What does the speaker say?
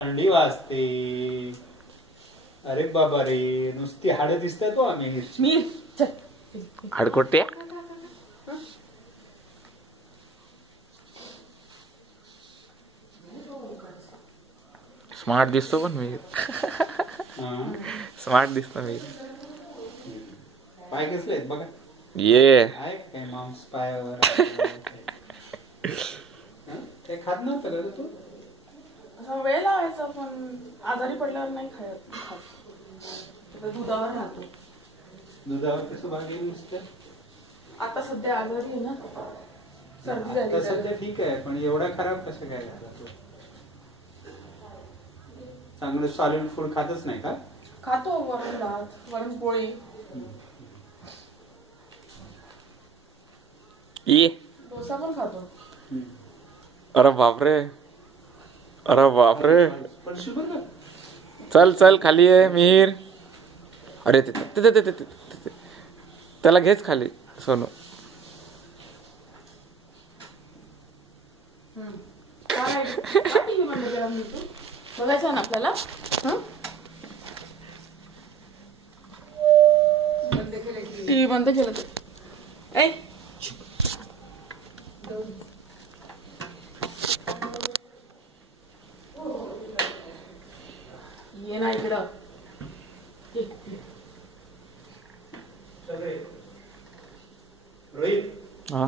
थंडी वाजते. अरे बाबा रे, नुसती हाडं दिसतात तो आम्ही हाडकोट्या. स्मार्ट दिसतो पण मी. स्मार्ट दिसतो मी. पाय कसले आहेत बघा. ये आहे काय मांस पायावर. ते खात नव्हतं का तू? वेळ लावायचा पण आजारी पडल्यावर नाही खात. दुधावर राहतो. दुधावर कसं भागेल नुसतं? आता सध्या आजारी आहे ना, सर्दी झाली. आता सध्या ठीक आहे, पण एवढा खराब कसं काय झाला? चांगलं सॉलिड फूड खातच नाही का? खातो वरण भात, वरण पोळी. ये डोसा पण खातो. अरे बापरे, अरे बापरे. चल चल खाली आहे मिहीर. अरे त्याला घेच खाली सोनू. बघायचं ना आपल्याला. टीव्ही बंद केलं ते. ये ना इकडं. रोहित, हा